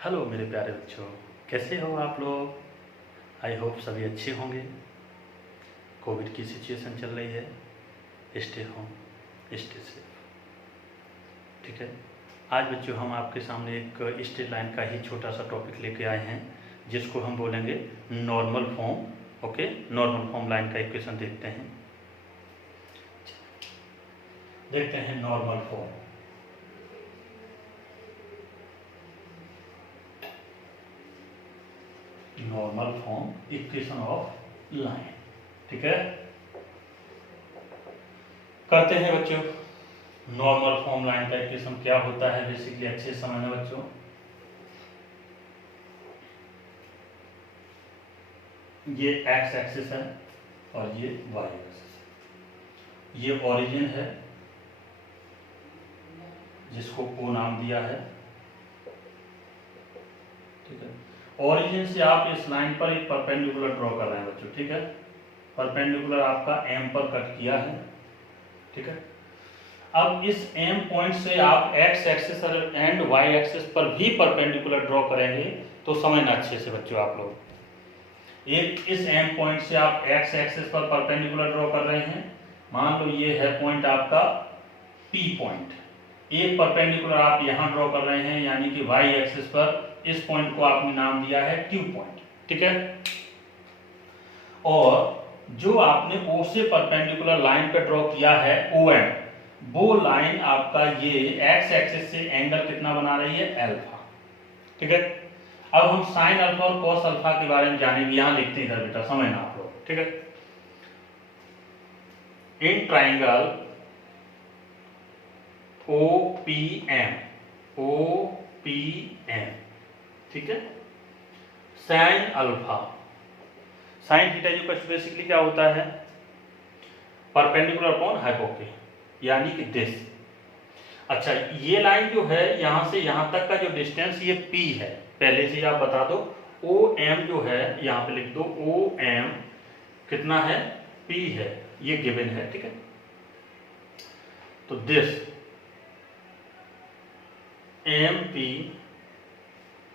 Hello मेरे प्यारे बच्चों, कैसे हो आप लोग। आई होप सभी अच्छे होंगे। कोविड की सिचुएशन चल रही है, स्टे होम स्टे सेफ। ठीक है, आज बच्चों हम आपके सामने एक स्ट्रेट लाइन का ही छोटा सा टॉपिक लेके आए हैं, जिसको हम बोलेंगे normal form. Okay, normal form line का इक्वेशन देखते हैं normal form. Normal form equation of line. ठीक है, करते हैं बच्चों। नॉर्मल फॉर्म लाइन का इक्वेशन क्या होता है बेसिकली अच्छे से समझना बच्चों। ये एक्स एक्सिस है और ये वाई एक्सिस है। ये ओरिजिन है जिसको ओ नाम दिया है। ठीक है, ओरिजिन से आप इस लाइन पर एक परपेंडिकुलर ड्रॉ कर रहे हैं बच्चों। ठीक है, परपेंडिकुलर आपका एम पर कट किया है। ठीक है, अब इस एम पॉइंट से आप x axis and y axis पर भी परपेंडिकुलर ड्रॉ करेंगे तो समझना अच्छे से बच्चों आप लोग। एक इस एम पॉइंट से आप एक्स एक्सिस पर परपेंडिकुलर ड्रॉ कर रहे हैं। मान लो ये है पॉइंट आपका पी पॉइंट। एक परपेंडिकुलर आप यहां ड्रॉ कर रहे हैं, यानी कि वाई एक्सिस पर इस पॉइंट को आपने नाम दिया है क्यू पॉइंट। ठीक है, और जो आपने ओ से परपेंडिकुलर लाइन पे ड्रॉ किया है ओ एम, वो लाइन आपका ये एक्स एक्सिस से एंगल कितना बना रही है, अल्फा। ठीक है, अब हम साइन अल्फा और कॉस अल्फा के बारे में जानेंगे। यहां लिखते हैं इधर बेटा, समझना आप लोग। ठीक है, इन ट्राइंगल OPM, OPM, ठीक है, sine alpha sine theta equal to basically क्या होता है, परपेंडिकुलर अपॉन हाइपोटेन्यूज, यानी कि दिस। अच्छा, ये लाइन जो है यहां से यहां तक का जो डिस्टेंस ये P है, पहले से आप बता दो। OM जो है यहां पे लिख दो, OM कितना है, P है, ये गिवन है। ठीक है, तो this MP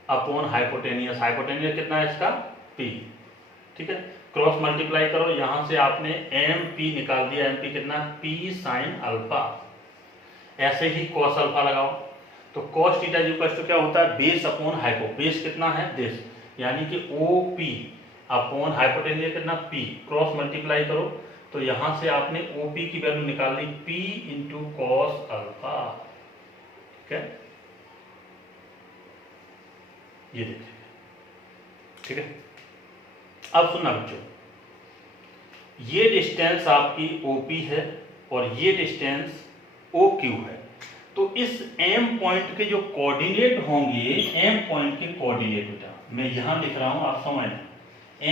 upon hypotenuse, hypotenuse कितना है इसका, P। ठीक है, क्रॉस मल्टीप्लाई करो, यहां से आपने MP निकाल दिया, MP कितना, P साइन अल्फा। ऐसे ही कॉस अल्फा लगाओ, तो कॉस थीटा इक्वल टू क्या होता है, बेस अपॉन हाइपो। बेस कितना है, दिस, यानी कि OP अपॉन हाइपोटेनियस कितना, P। क्रॉस मल्टीप्लाई करो तो यहां से आपने OP की वैल्यू निकाल ली, P इंटू कॉस अल्फा। ठीक है, ये देखिए। ठीक है, अब सुनना बच्चों, ये डिस्टेंस आपकी OP है और ये डिस्टेंस OQ है। तो इस M पॉइंट के जो कोऑर्डिनेट होंगे, M पॉइंट के कोऑर्डिनेट बेटा मैं यहां लिख रहा हूं, आप समझना।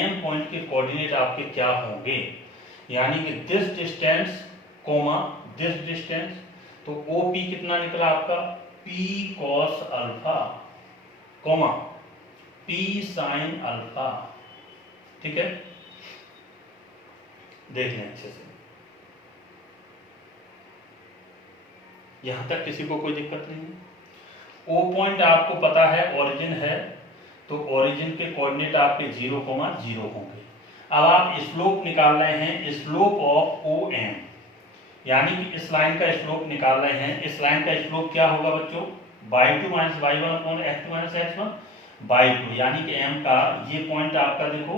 M पॉइंट के कोऑर्डिनेट आपके क्या होंगे, यानी कि this distance comma this distance. तो OP कितना निकला आपका, P cos alpha comma P sin alpha. ठीक है, देख लें अच्छे से, यहां तक किसी को कोई दिक्कत नहीं है। O पॉइंट आपको पता है ओरिजिन है, तो ओरिजिन के कोऑर्डिनेट आपके 0,0 होंगे। अब आप स्लोप निकाल रहे हैं, स्लोप ऑफ OM, यानी कि इस लाइन का स्लोप निकाल रहे हैं। इस लाइन का स्लोप क्या होगा बच्चों, y2 minus y1 upon x2 minus x1 y2, यानी कि M का ये पॉइंट आपका देखो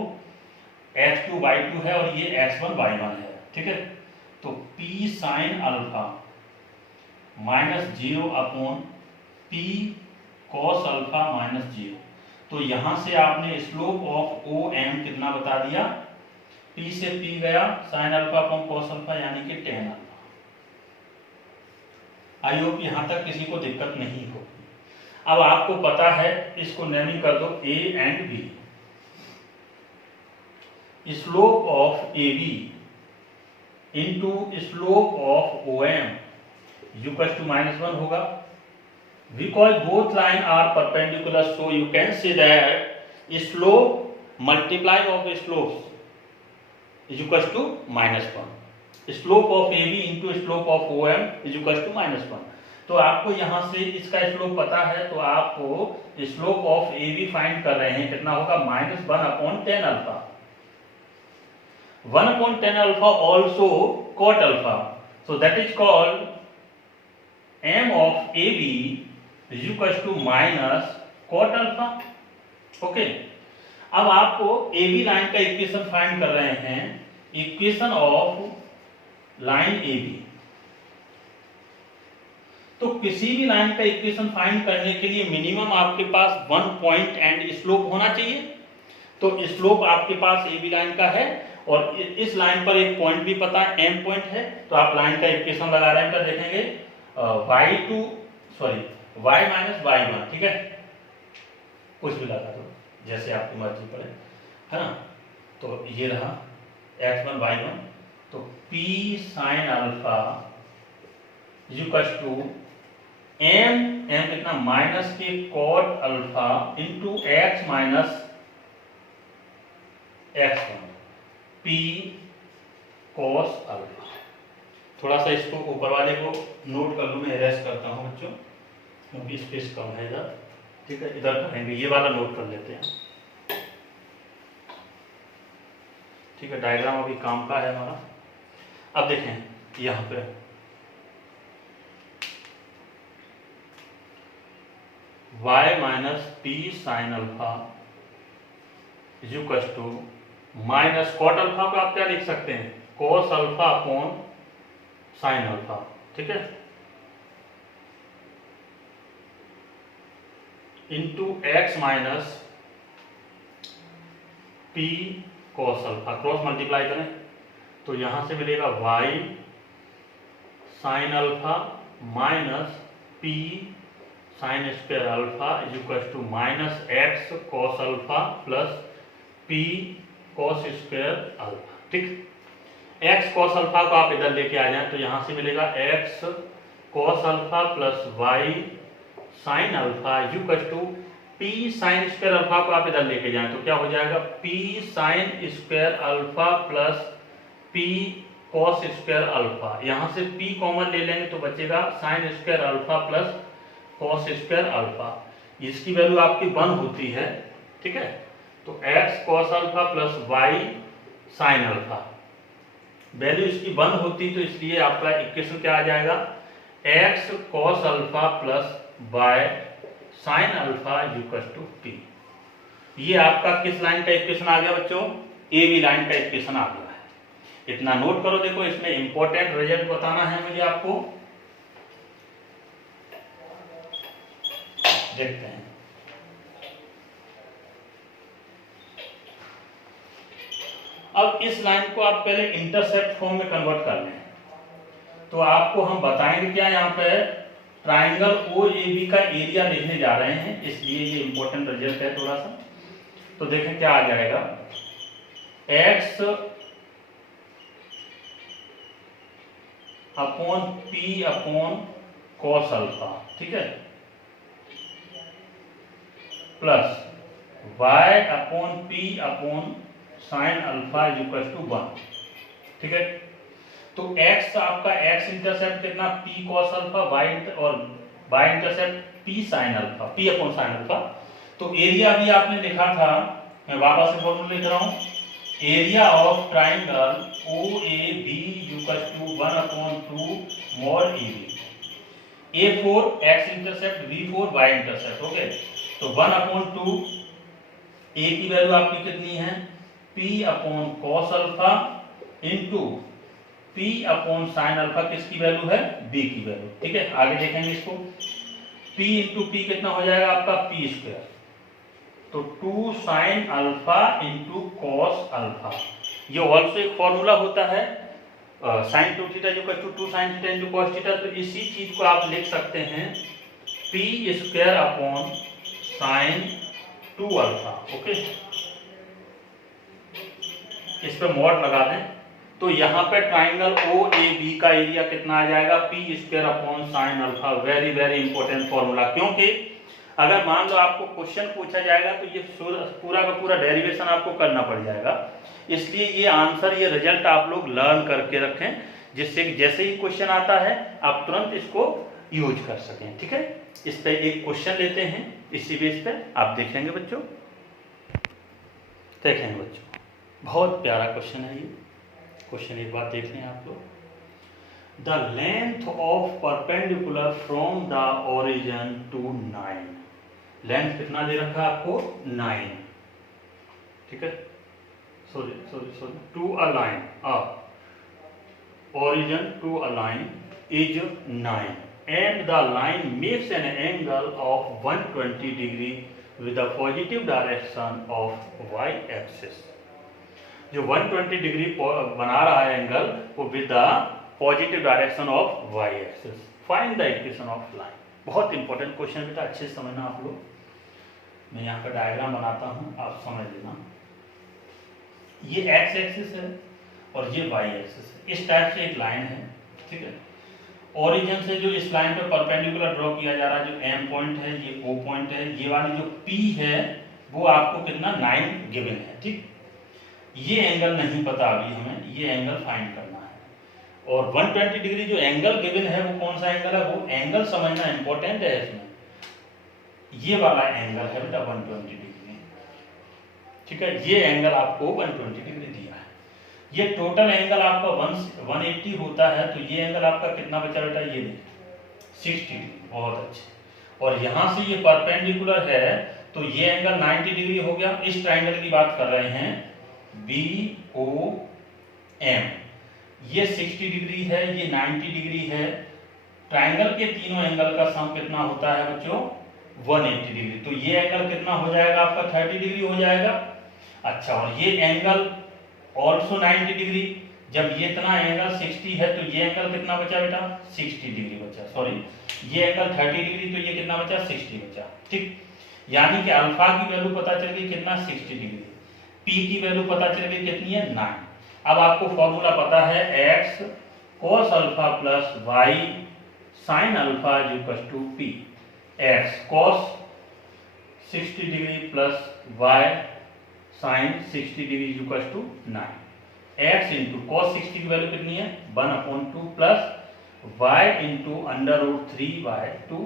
x2 y2 है और ये x1 y1 है। ठीक है, तो P sine alpha minus 0 upon P cos alpha minus 0। तो यहां से आपने स्लोप ऑफ OM कितना बता दिया, P से P गया, sine alpha upon cos alpha यानी कि tan अल्फा। आई होप यहां तक किसी को दिक्कत नहीं होगी। अब आपको पता है, इसको नेमिंग कर दो A and B। Slope of AB into slope of OM equal to -1 होगा। Because both line are perpendicular, so you can say that slope multiply of slopes is equal to -1. Slope of AB into slope of OM is equal to -1. तो आपको यहाँ से इसका slope पता है, तो आपको slope of A B find कर रहे हैं, कितना होगा -1/10 alpha. 1/10 alpha also cot alpha, so that is called m of AB is equals to minus cot alpha. Okay, अब आपको ए बी लाइन का इक्वेशन फाइंड कर रहे हैं, equation of line A B. तो किसी भी लाइन का इक्वेशन फाइंड करने के लिए मिनिमम आपके पास वन पॉइंट एंड स्लोप होना चाहिए। तो स्लोप आपके पास ए बी लाइन का है और इस लाइन पर एक पॉइंट भी पता है, एम पॉइंट है, तो आप लाइन का इक्वेशन लगा रहे हैं, तो देखेंगे y माइनस y1, ठीक है, कुछ भी लगा दो जैसे आपकी मर्जी पड़े, है ना। तो ये रहा x1 y1, तो p sin alpha equals to m कितना माइनस के cot alpha into x minus x1 p cos alpha. थोड़ा सा इसको ऊपर वाले को नोट कर लूँ, मैं इरेज करता हूँ बच्चों क्योंकि स्पेस कम है इधर, ठीक है, इधर करेंगे, ये वाला नोट कर लेते हैं, ठीक है। डायग्राम अभी काम का है हमारा। अब देखें यहाँ पे y minus p sine alpha is equal to minus cot alpha को आप क्या लिख सकते हैं, cos alpha upon sine alpha, ठीक है, into x minus p cos alpha, cross multiply करें तो यहां से मिलेगा y sine alpha minus p sine square alpha is equal to minus x cos alpha plus p cos square alpha, ठीक। x cos alpha को आप इधर लेके आ जाएं तो यहां से मिलेगा x cos alpha plus y sine alpha is equal to p sine square alpha को आप इधर लेके जाएं तो क्या हो जाएगा p sine square alpha plus p cos square alpha. यहां से p कॉमन ले लेंगे तो बचेगा sign square alpha plus cos square alpha, इसकी वैल्यू आपकी 1 होती है, ठीक है। तो x cos alpha plus y sine alpha, value इसकी 1 होती तो इसलिए आपका इक्वेशन क्या आ जाएगा, x cos alpha plus y sine alpha equal to p। ये आपका किस लाइन का इक्वेशन आ गया बच्चों, ए बी लाइन का इक्वेशन आ गया है। इतना नोट करो, देखो इसमें इंपॉर्टेंट रिजल्ट बताना है मुझे आपको, देखते हैं। अब इस लाइन को आप पहले इंटरसेप्ट फॉर्म में कन्वर्ट कर लें, तो आपको हम बताएंगे क्या, यहाँ पे ट्राइंगल ओ ए बी का एरिया लिखने जा रहे हैं, इसलिए ये इंपॉर्टेंट रिजल्ट है थोड़ा सा। तो देखें क्या आ जाएगा, x upon p upon cos alpha, ठीक है, plus y upon p upon sine alpha is equal to 1, ठीक है। तो x आपका x इंटरसेप्ट कितना p cos अल्फा, और y intercept p sine alpha, p upon sine alpha. तो area भी आपने लिखा था, मैं वापस से फॉर्मूला लिख रहा हूं, area of triangle OAB equal to 1/2 mod AB, A4 x intercept, B4 y intercept, okay. तो 1/2 a की वैल्यू आपकी कितनी है, p upon cos alpha into p upon sine alpha, किसकी वैल्यू है, b की वैल्यू, ठीक है। आगे देखेंगे इसको, p इंटू p कितना हो जाएगा आपका p स्क्वायर, तो 2 sine alpha into cos alpha. ये ऑल्सो एक फॉर्मूला होता है, sine 2 theta equal to 2 sine theta into cos theta. तो इसी चीज को आप लिख सकते हैं p square upon sine 2 alpha, okay. इस पे मॉड लगा दें तो यहाँ पे ट्राइंगल OAB का एरिया कितना आ जाएगा, p square upon sine alpha. Very very important formula, क्योंकि अगर मान लो आपको क्वेश्चन पूछा जाएगा तो ये पूरा का पूरा डेरिवेशन आपको करना पड़ जाएगा, इसलिए ये आंसर, ये रिजल्ट आप लोग लर्न करके रखें, जिससे जैसे ही क्वेश्चन आता है आप तुरंत इसको यूज कर सकें। ठीक है, इस पे एक क्वेश्चन लेते हैं, इसी बेस पे आप देखेंगे बच्चों, देखेंगे बच्चों, बहुत प्यारा क्वेश्चन है ये क्वेश्चन, एक बार देख लें आप लोग। The length of perpendicular from the origin to 9, length कितना दे रखा है आपको 9, ठीक है, sorry to a line, origin to a line is 9 and the line makes an angle of 120 degree with the positive direction of y axis। जो 120 degree बना रहा है एंगल वो with the positive direction of y axis. Find the equation of line. बहुत important question बेटा, अच्छे से समझना आप लोग। मैं यहाँ पर डायग्राम बनाता हूँ, आप समझ लेना। ये x एक्सिस है और ये y एक्सिस है, इस टाइप से एक लाइन है, ठीक है। ओरिजिन से जो इस लाइन पे परपेंडिकुलर ड्रॉ किया जा रहा है, जो M पॉइंट है, ये O पॉइंट है, ये वाली जो P है वो आपको कितना 9 गिवन है, ठीक। ये एंगल नहीं पता अभी हमें, ये एंगल फाइंड करना है। और 120 डिग्री जो एंगल गिवन है वो कौन सा एंगल है, वो एंगल समझना इंपॉर्टेंट है इसमें। ये वाला एंगल है बेटा 120 डिग्री, ठीक है। ये एंगल आपको 120 डिग्री दिया है। ये टोटल एंगल आपका 180 होता है, तो ये एंगल आपका कितना बचा बेटा, ये 60 डिग्री। बहुत अच्छे। और यहाँ से ये परपेंडिकुलर है तो ये एंगल 90 डिग्री हो गया। इस ट्राइंगल की बात कर रहे हैं BOM, ये 60 डिग्री है, ये 90 डिग्री है। ट्राइंगल के तीनों एंगल का सम कितना होता है बच्चों, 180 डिग्री। तो ये एंगल कितना हो जाएगा आपका 30 डिग्री हो जाएगा। अच्छा, और ये एंगल ऑल्सो 90 डिग्री। जब ये इतना एंगल 60 है तो ये एंगल कितना बचा बेटा, 60 डिग्री बचा। सॉरी, ये एंगल 30 डिग्री, तो ये कितना बचा, 60 बचा, ठीक। यानी कि अल्फा की वैल्यू पता चल गई कितना, 60 डिग्री। पी की वैल्यू पता चल गई कितनी है, 9। अब आपको फॉर्मूला पता है x cos alpha plus y sin alpha is equal to p। x cos 60 degree plus y sin 60 degree is equal to 9। x into cos 60 की वैल्यू कितनी है, 1/2 plus y into √3/2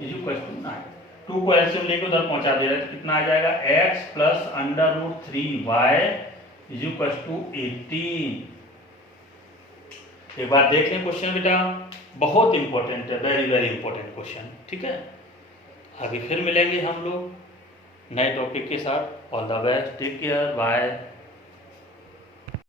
is equal to 9। 2 को LCM लेके उधर पहुंचा दे रहे हैं तो कितना आ जाएगा, x plus √3y is equal to 18। एक बार देख लें क्वेश्चन बेटा, बहुत इंपॉर्टेंट है, वेरी वेरी इंपॉर्टेंट क्वेश्चन, ठीक है। आगे फिर मिलेंगे हम लोग नए टॉपिक के साथ। All the best, take care, bye.